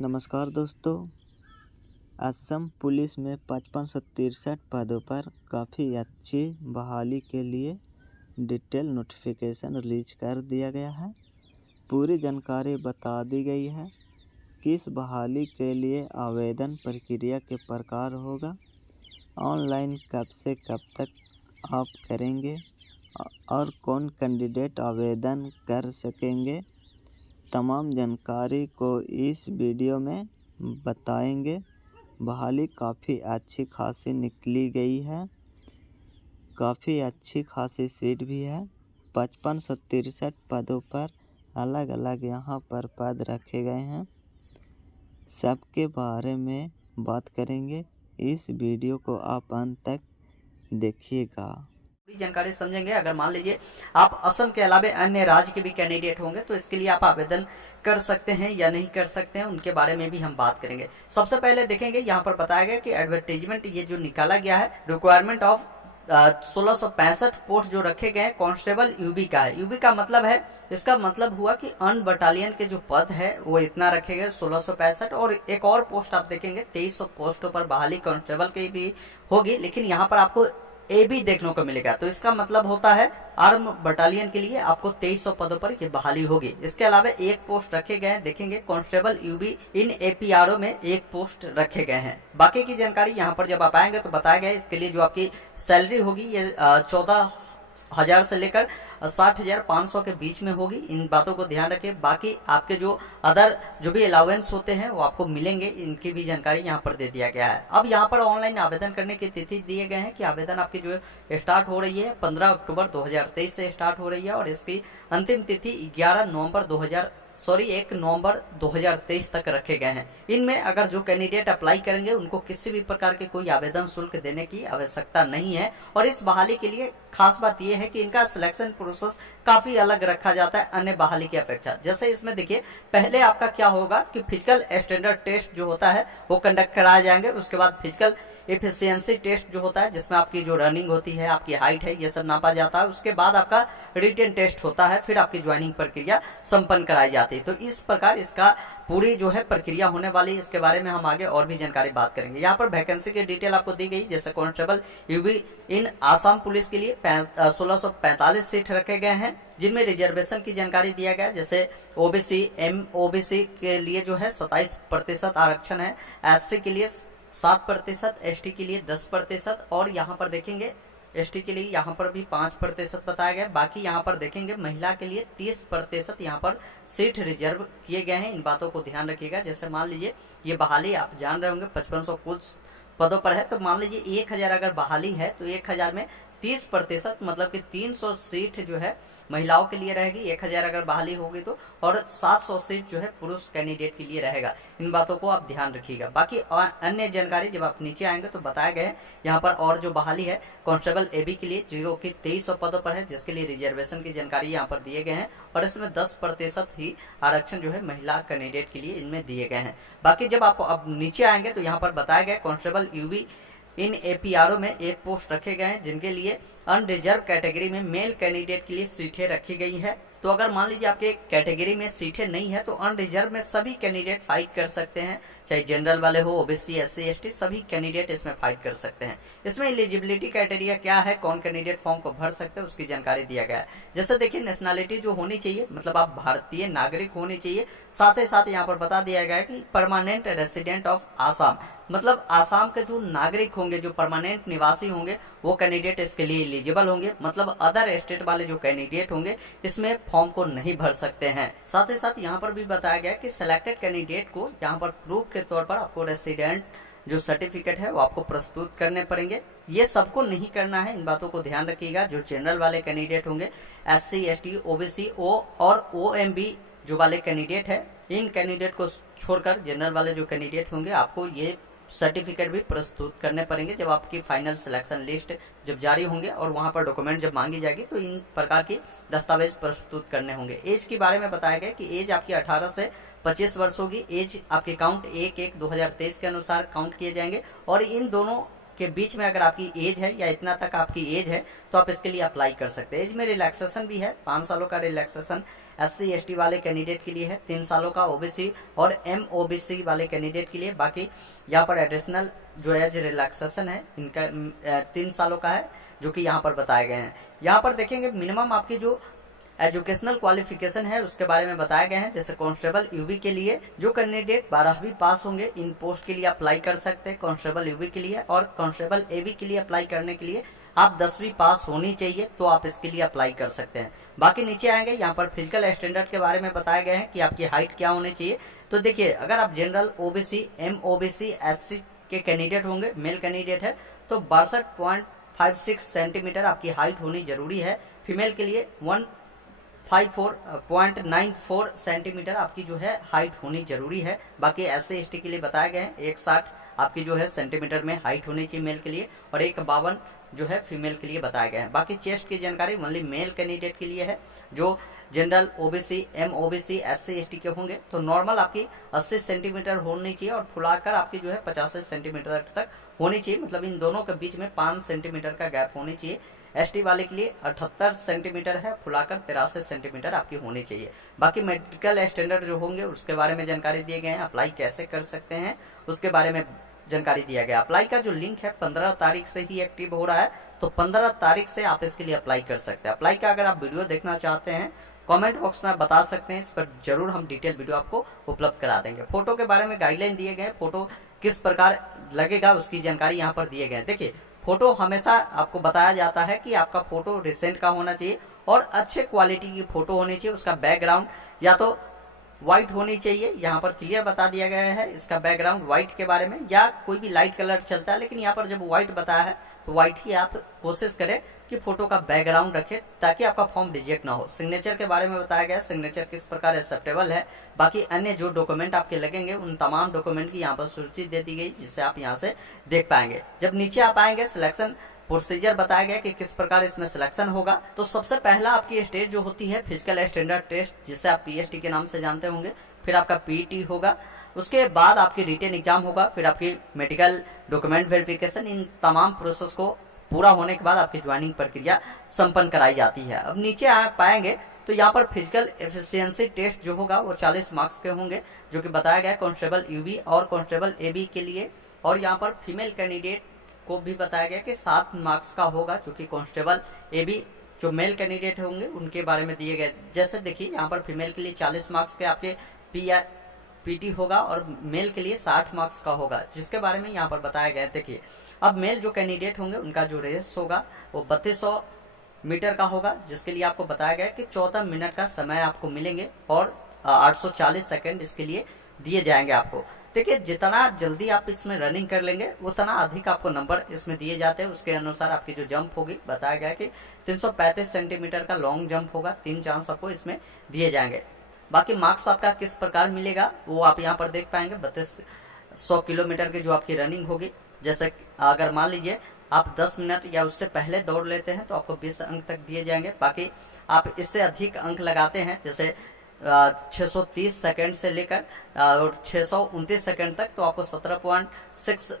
नमस्कार दोस्तों। असम पुलिस में 55 से 63 पदों पर काफ़ी अच्छी बहाली के लिए डिटेल नोटिफिकेशन रिलीज कर दिया गया है। पूरी जानकारी बता दी गई है। किस बहाली के लिए आवेदन प्रक्रिया के प्रकार होगा, ऑनलाइन कब से कब तक आप करेंगे और कौन कैंडिडेट आवेदन कर सकेंगे, तमाम जानकारी को इस वीडियो में बताएंगे। बहाली काफ़ी अच्छी खासी निकली गई है, काफ़ी अच्छी खासी सीट भी है। 55 से 63 पदों पर अलग अलग यहाँ पर पद रखे गए हैं। सबके बारे में बात करेंगे। इस वीडियो को आप अंत तक देखिएगा। जानकारी समझेंगे। अगर मान लीजिए आप असम के अलावा अन्य राज्य के भी कैंडिडेट होंगे तो इसके लिए आप आवेदन कर सकते हैं या नहीं कर सकते हैं, उनके बारे में भी हम बात करेंगे। सबसे पहले देखेंगे यहाँ पर बताया गया कि एडवर्टाइजमेंट ये जो निकाला गया है, रिक्वायरमेंट ऑफ 1665 पोस्ट जो रखे गए हैं कांस्टेबल यूबी का है। यूबी का मतलब है, इसका मतलब हुआ कि अन बटालियन के जो पद है वो इतना रखे गए 1665, और एक और पोस्ट आप देखेंगे 2300 पोस्टों पर बहाली कांस्टेबल की भी होगी, लेकिन यहाँ पर आपको ए भी देखने को मिलेगा। तो इसका मतलब होता है आर्म बटालियन के लिए आपको 2300 पदों पर ये बहाली होगी। इसके अलावा एक पोस्ट रखे गए हैं, देखेंगे कांस्टेबल यूबी इन एपीआरओ में एक पोस्ट रखे गए हैं। बाकी की जानकारी यहाँ पर जब आप आएंगे तो बताया गया है इसके लिए जो आपकी सैलरी होगी ये 14,000 से लेकर 60,500 के बीच में होगी। इन बातों को ध्यान रखें। बाकी आपके जो अदर जो भी अलाउंस होते हैं वो आपको मिलेंगे, इनकी भी जानकारी यहाँ पर दे दिया गया है। अब यहाँ पर ऑनलाइन आवेदन करने की तिथि दिए गए हैं कि आवेदन आपकी जो स्टार्ट हो रही है 15 अक्टूबर 2023 से स्टार्ट हो रही है, और इसकी अंतिम तिथि 1 नवंबर 2023 तक रखे गए हैं। इनमें अगर जो कैंडिडेट अप्लाई करेंगे उनको किसी भी प्रकार के कोई आवेदन शुल्क देने की आवश्यकता नहीं है। और इस बहाली के लिए खास बात यह है कि इनका सिलेक्शन प्रोसेस काफी अलग रखा जाता है अन्य बहाली की अपेक्षा। जैसे इसमें देखिए, पहले आपका क्या होगा कि फिजिकल स्टैंडर्ड टेस्ट जो होता है वो कंडक्ट कराए जाएंगे। उसके बाद फिजिकल एफिशिएंसी टेस्ट जो होता है, जिसमें आपकी जो रनिंग होती है, आपकी हाइट है, ये सब नापा जाता है। उसके बाद आपका रिटन टेस्ट होता है, फिर आपकी ज्वाइनिंग प्रक्रिया संपन्न कराई जाती है। तो इस प्रकार इसका पूरी जो है प्रक्रिया होने वाली, इसके बारे में हम आगे और भी जानकारी बात करेंगे। यहाँ पर वैकेंसी की डिटेल आपको दी गई। जैसे कांस्टेबल यूबी इन आसाम पुलिस के लिए 1645 सीट रखे गए हैं, जिनमें रिजर्वेशन की जानकारी दिया गया। जैसे ओबीसी ओबीसी के लिए जो है 27% आरक्षण है, एससी के लिए 7%, एसटी के लिए 10%, और यहाँ पर देखेंगे एसटी के लिए यहाँ पर भी 5% बताया गया। बाकी यहाँ पर देखेंगे महिला के लिए 30% यहाँ पर सीट रिजर्व किए गए हैं। इन बातों को ध्यान रखिएगा। जैसे मान लीजिए ये बहाली आप जान रहे होंगे 5500 कुछ पदों पर है, तो मान लीजिए 1000 अगर बहाली है तो 1000 में 30%, मतलब कि 300 सीट जो है महिलाओं के लिए रहेगी। 1000 अगर बहाली होगी तो, और 700 सीट जो है पुरुष कैंडिडेट के लिए रहेगा। इन बातों को आप ध्यान रखिएगा। बाकी अन्य जानकारी जब आप नीचे आएंगे तो बताया गया है यहाँ पर। और जो बहाली है कांस्टेबल एबी के लिए जो कि 2300 पदों पर है, जिसके लिए रिजर्वेशन की जानकारी यहाँ पर दिए गए हैं, और इसमें 10% ही आरक्षण जो है महिला कैंडिडेट के लिए इनमें दिए गए हैं। बाकी जब आप अब नीचे आएंगे तो यहाँ पर बताया गया कांस्टेबल यूबी इन एपीआरओ में एक पोस्ट रखे गए हैं, जिनके लिए अनरिजर्व कैटेगरी में मेल कैंडिडेट के लिए सीटें रखी गई है। तो अगर मान लीजिए आपके कैटेगरी में सीटें नहीं है तो अनरिजर्व में सभी कैंडिडेट फाइट कर सकते हैं, चाहे जनरल वाले हो, ओबीसी, एससी, एसटी, सभी कैंडिडेट इसमें फाइट कर सकते हैं। इसमें एलिजिबिलिटी क्राइटेरिया क्या है, कौन कैंडिडेट फॉर्म को भर सकते हैं, उसकी जानकारी दिया गया है। जैसे देखिए, नेशनलिटी जो होनी चाहिए, मतलब आप भारतीय नागरिक होनी चाहिए। साथ ही साथ यहाँ पर बता दिया गया है कि परमानेंट रेसिडेंट ऑफ आसाम, मतलब आसाम के जो नागरिक होंगे, जो परमानेंट निवासी होंगे, वो कैंडिडेट इसके लिए एलिजिबल होंगे। मतलब अदर स्टेट वाले जो कैंडिडेट होंगे इसमें फॉर्म को नहीं भर सकते हैं। साथ ही साथ यहाँ पर भी बताया गया कि सिलेक्टेड कैंडिडेट को यहाँ पर प्रूफ के तौर पर आपको रेसिडेंट जो सर्टिफिकेट है वो आपको प्रस्तुत करने पड़ेंगे। ये सबको नहीं करना है, इन बातों को ध्यान रखिएगा। जो जनरल वाले कैंडिडेट होंगे, एससी, एसटी, ओबीसी और ओएमबी जो वाले कैंडिडेट है, इन कैंडिडेट को छोड़कर जनरल वाले जो कैंडिडेट होंगे आपको ये सर्टिफिकेट भी प्रस्तुत करने पड़ेंगे। जब आपकी फाइनल सिलेक्शन लिस्ट जब जारी होंगे और वहां पर डॉक्यूमेंट जब मांगी जाएगी तो इन प्रकार के दस्तावेज प्रस्तुत करने होंगे। एज के बारे में बताया गया कि एज आपकी 18 से 25 वर्ष होगी। एज आपके काउंट 1/1/2023 के अनुसार काउंट किए जाएंगे, और इन दोनों के बीच में अगर आपकी एज है या इतना तक आपकी एज है तो आप इसके लिए अप्लाई कर सकते हैं। एज में रिलैक्सेशन भी है, 5 सालों का रिलैक्सेशन SC/ST वाले कैंडिडेट के लिए है 3 सालों का, OBC और MOBC वाले कैंडिडेट के लिए। बाकी यहाँ पर एडिशनल जो एज रिलैक्सेशन है इनका 3 सालों का है, जो कि यहाँ पर बताए गए हैं। यहाँ पर देखेंगे मिनिमम आपकी जो एजुकेशनल क्वालिफिकेशन है उसके बारे में बताए गए हैं। जैसे कांस्टेबल यूबी के लिए जो कैंडिडेट 12वीं पास होंगे इन पोस्ट के लिए अप्लाई कर सकते हैं कांस्टेबल यूबी के लिए, और कांस्टेबल एबी के लिए अप्लाई करने के लिए आप 10वीं पास होनी चाहिए, तो आप इसके लिए अप्लाई कर सकते हैं। बाकी नीचे आएंगे, यहाँ पर फिजिकल स्टैंडर्ड के बारे में बताए गए हैं कि आपकी हाइट क्या होनी चाहिए। तो देखिए, अगर आप जनरल, OBC, MOBC, SC के कैंडिडेट होंगे, मेल कैंडिडेट है, तो 62.56 सेंटीमीटर आपकी हाइट होनी जरूरी है। फीमेल के लिए 154.94 सेंटीमीटर आपकी जो है हाइट होनी जरूरी है। बाकी SC/ST के लिए बताए गए हैं 160 आपकी जो है सेंटीमीटर में हाइट होनी चाहिए मेल के लिए, और 152 जो है फीमेल के लिए बताए गए हैं। बाकी चेस्ट की जानकारी ओनली मेल कैंडिडेट के लिए है। जो जनरल, OBC, MOBC, SC/ST के होंगे तो नॉर्मल आपकी 80 सेंटीमीटर होनी चाहिए, और फुलाकर आपकी जो है 85 सेंटीमीटर तक होनी चाहिए, मतलब इन दोनों के बीच में 5 सेंटीमीटर का गैप होनी चाहिए। ST वाले के लिए 78 सेंटीमीटर है, फुलाकर 83 सेंटीमीटर आपकी होनी चाहिए। बाकी मेडिकल स्टैंडर्ड जो होंगे उसके बारे में जानकारी दिए गए हैं। अप्लाई कैसे कर सकते हैं उसके बारे में जानकारी दिया गया। अप्लाई का जो लिंक है 15 तारीख से ही एक्टिव हो रहा है, तो 15 तारीख से आप इसके लिए अप्लाई कर सकते हैं। अप्लाई का अगर आप वीडियो देखना चाहते हैं कमेंट बॉक्स में बता सकते हैं, इस पर जरूर हम डिटेल वीडियो आपको उपलब्ध करा देंगे। फोटो के बारे में गाइडलाइन दिए गए, फोटो किस प्रकार लगेगा उसकी जानकारी यहाँ पर दिए गए। देखिए, फोटो हमेशा आपको बताया जाता है कि आपका फोटो रिसेंट का होना चाहिए और अच्छे क्वालिटी की फोटो होनी चाहिए। उसका बैकग्राउंड या तो व्हाइट होनी चाहिए, यहाँ पर क्लियर बता दिया गया है इसका बैकग्राउंड व्हाइट के बारे में, या कोई भी लाइट कलर चलता है, लेकिन यहाँ पर जब व्हाइट बताया है तो व्हाइट ही आप कोशिश करें कि फोटो का बैकग्राउंड रखें ताकि आपका फॉर्म रिजेक्ट ना हो। सिग्नेचर के बारे में बताया गया, सिग्नेचर किस प्रकार एक्सेप्टेबल है। बाकी अन्य जो डॉक्यूमेंट आपके लगेंगे उन तमाम डॉक्यूमेंट की यहाँ पर सूची दे दी गई, जिससे आप यहाँ से देख पाएंगे। जब नीचे आप आएंगे, सिलेक्शन प्रोसीजर बताया गया कि किस प्रकार इसमें सिलेक्शन होगा। तो सबसे पहला आपकी स्टेज जो होती है फिजिकल स्टैंडर्ड टेस्ट, जिसे आप PST के नाम से जानते होंगे, फिर आपका PET होगा, उसके बाद आपकी रिटन एग्जाम होगा, फिर आपकी मेडिकल डॉक्यूमेंट वेरिफिकेशन। इन तमाम प्रोसेस को पूरा होने के बाद आपकी ज्वाइनिंग प्रक्रिया संपन्न कराई जाती है। अब नीचे आ पाएंगे तो यहाँ पर फिजिकल एफिशिएंसी टेस्ट जो होगा वो 40 मार्क्स के होंगे, जो कि बताया गया कांस्टेबल यूबी और कांस्टेबल एबी के लिए। और यहाँ पर फीमेल कैंडिडेट को भी बताया गया कि 7 मार्क्स का होगा, जो कि कांस्टेबल एबी जो मेल कैंडिडेट होंगे उनके बारे में दिए गए। जैसे देखिए, यहाँ पर फीमेल के लिए 40 मार्क्स के आपके PT होगा और मेल के लिए 60 मार्क्स का होगा, जिसके बारे में यहाँ पर बताया गया। देखिए, अब मेल जो कैंडिडेट होंगे उनका जो रेस होगा वो 3200 मीटर का होगा, जिसके लिए आपको बताया गया कि 14 मिनट का समय आपको मिलेंगे और 840 सेकंड इसके लिए दिए जाएंगे आपको। देखिए, जितना जल्दी आप इसमें रनिंग कर लेंगे उतना अधिक आपको नंबर इसमें दिए जाते हैं। उसके अनुसार आपकी जो जंप होगी, बताया गया कि 335 सेंटीमीटर का लॉन्ग जंप होगा, 3 चांस आपको इसमें दिए जाएंगे। बाकी मार्क्स आपका किस प्रकार मिलेगा वो आप यहाँ पर देख पाएंगे। 3200 किलोमीटर की जो आपकी रनिंग होगी, जैसे अगर मान लीजिए आप 10 मिनट या उससे पहले दौड़ लेते हैं तो आपको 20 अंक तक दिए जाएंगे। बाकी आप इससे अधिक अंक लगाते हैं, जैसे 630 सेकंड से लेकर और 629 सेकंड तक, तो आपको 17.6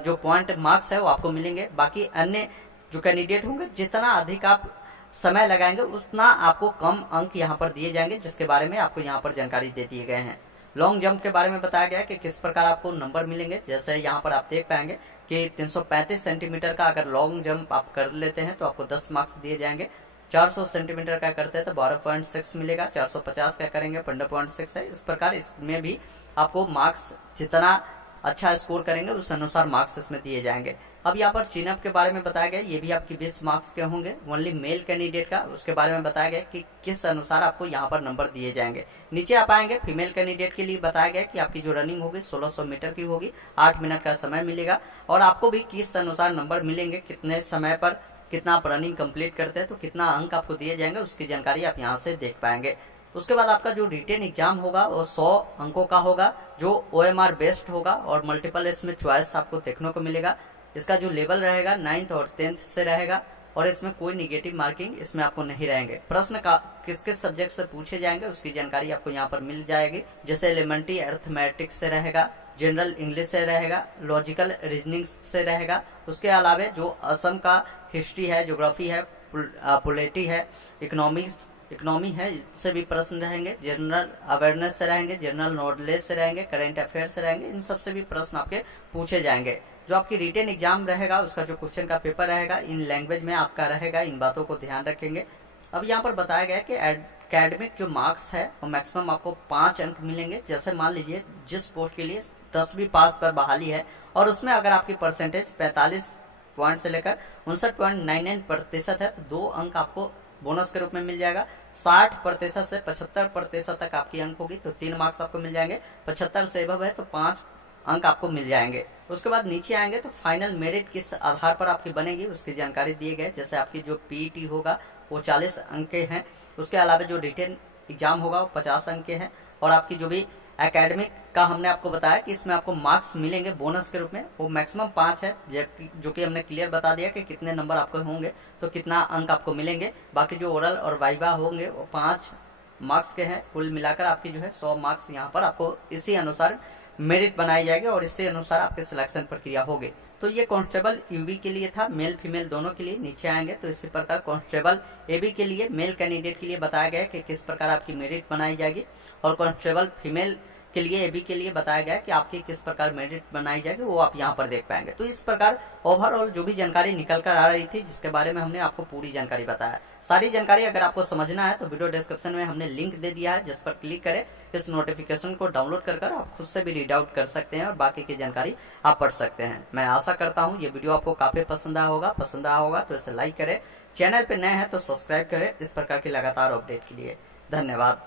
जो पॉइंट मार्क्स है वो आपको मिलेंगे। बाकी अन्य जो कैंडिडेट होंगे, जितना अधिक आप समय लगाएंगे उतना आपको कम अंक यहाँ पर दिए जाएंगे, जिसके बारे में आपको यहाँ पर जानकारी दे दिए गए हैं। लॉन्ग जंप के बारे में बताया गया कि किस प्रकार आपको नंबर मिलेंगे। जैसे यहाँ पर आप देख पाएंगे कि 335 सेंटीमीटर का अगर लॉन्ग जंप आप कर लेते हैं तो आपको 10 मार्क्स दिए जाएंगे। 400 सेंटीमीटर का करते हैं तो 12.6 मिलेगा, 450 का करेंगे 15.6 है। इस प्रकार इसमें भी आपको मार्क्स जितना अच्छा स्कोर करेंगे उस अनुसार मार्क्स इसमें दिए जाएंगे। अब यहाँ पर चिनअप के बारे में बताया गया, ये भी आपकी 20 मार्क्स के होंगे, ओनली मेल कैंडिडेट का। उसके बारे में बताया गया कि किस अनुसार आपको यहाँ पर नंबर दिए जाएंगे। नीचे आप आएंगे, फीमेल कैंडिडेट के लिए बताया गया कि आपकी जो रनिंग होगी 1600 मीटर की होगी, 8 मिनट का समय मिलेगा, और आपको भी किस अनुसार नंबर मिलेंगे, कितने समय पर कितना आप रनिंग कंप्लीट करते हैं तो कितना अंक आपको दिए जाएंगे, उसकी जानकारी आप यहाँ से देख पाएंगे। उसके बाद आपका जो रिटेन एग्जाम होगा वो 100 अंकों का होगा, जो OMR बेस्ड होगा और मल्टीपल इसमें चॉइस आपको देखने को मिलेगा। इसका जो लेवल रहेगा 9th और 10th से रहेगा, और इसमें कोई निगेटिव मार्किंग इसमें आपको नहीं रहेंगे। प्रश्न का किस किस सब्जेक्ट से पूछे जाएंगे उसकी जानकारी आपको यहाँ पर मिल जाएगी। जैसे एलिमेंट्री अर्थमेटिक्स से रहेगा, जनरल इंग्लिश से रहेगा, लॉजिकल रीजनिंग से रहेगा। उसके अलावा जो असम का हिस्ट्री है, ज्योग्राफी है, पॉलिटी है, इकोनॉमिक्स इकोनॉमी है इससे भी प्रश्न रहेंगे, जनरल अवेयरनेस से रहेंगे, जनरल नॉलेज से रहेंगे, करंट अफेयर से रहेंगे, इन सब से भी प्रश्न आपके पूछे जाएंगे। जो आपकी रिटन एग्जाम रहेगा उसका जो क्वेश्चन का पेपर रहेगा इन लैंग्वेज में आपका रहेगा, इन बातों को ध्यान रखेंगे। अब यहाँ पर बताया गया है कि एकेडमिक जो मार्क्स है वो मैक्सिमम आपको 5 अंक मिलेंगे। जैसे मान लीजिए जिस पोस्ट के लिए 10वीं पास पर बहाली है और उसमें अगर आपकी परसेंटेज 45 पॉइंट से लेकर 59.99% है तो 2 अंक आपको बोनस के रूप में मिल जाएगा। 60% से 75% तक आपकी अंक होगी तो 3 मार्क्स आपको मिल जाएंगे। 75 से एबव है तो 5 अंक आपको मिल जाएंगे। उसके बाद नीचे आएंगे तो फाइनल मेरिट किस आधार पर आपकी बनेगी उसकी जानकारी दिए गए। जैसे आपकी जो पीईटी होगा वो 40 अंक के हैं, उसके अलावा जो रिटन एग्जाम होगा वो 50 अंक के हैं, और आपकी जो भी एकेडमिक का हमने आपको बताया कि इसमें आपको मार्क्स मिलेंगे बोनस के रूप में, वो मैक्सिमम 5 है, जो कि हमने क्लियर बता दिया कि कितने नंबर आपको होंगे तो कितना अंक आपको मिलेंगे। बाकी जो ओरल और वाइवा होंगे वो 5 मार्क्स के हैं। कुल मिलाकर आपकी जो है 100 मार्क्स यहाँ पर आपको इसी अनुसार मेरिट बनाई जाएगी और इसी अनुसार आपके सिलेक्शन प्रक्रिया होगी। तो ये कांस्टेबल यूबी के लिए था, मेल फीमेल दोनों के लिए। नीचे आएंगे तो इसी प्रकार कांस्टेबल एबी के लिए मेल कैंडिडेट के लिए बताया गया कि किस प्रकार आपकी मेरिट बनाई जाएगी, और कांस्टेबल फीमेल के लिए एबी के लिए बताया गया कि आपकी किस प्रकार मेरिट बनाई जाएगी, वो आप यहाँ पर देख पाएंगे। तो इस प्रकार ओवरऑल जो भी जानकारी निकल कर आ रही थी जिसके बारे में हमने आपको पूरी जानकारी बताया। सारी जानकारी अगर आपको समझना है तो वीडियो डिस्क्रिप्शन में हमने लिंक दे दिया है जिस पर क्लिक करें, इस नोटिफिकेशन को डाउनलोड कर आप खुद से भी रीड आउट कर सकते हैं और बाकी की जानकारी आप पढ़ सकते हैं। मैं आशा करता हूँ ये वीडियो आपको काफी पसंद आया होगा तो इसे लाइक करें, चैनल पे नए हैं तो सब्सक्राइब करें इस प्रकार की लगातार अपडेट के लिए। धन्यवाद।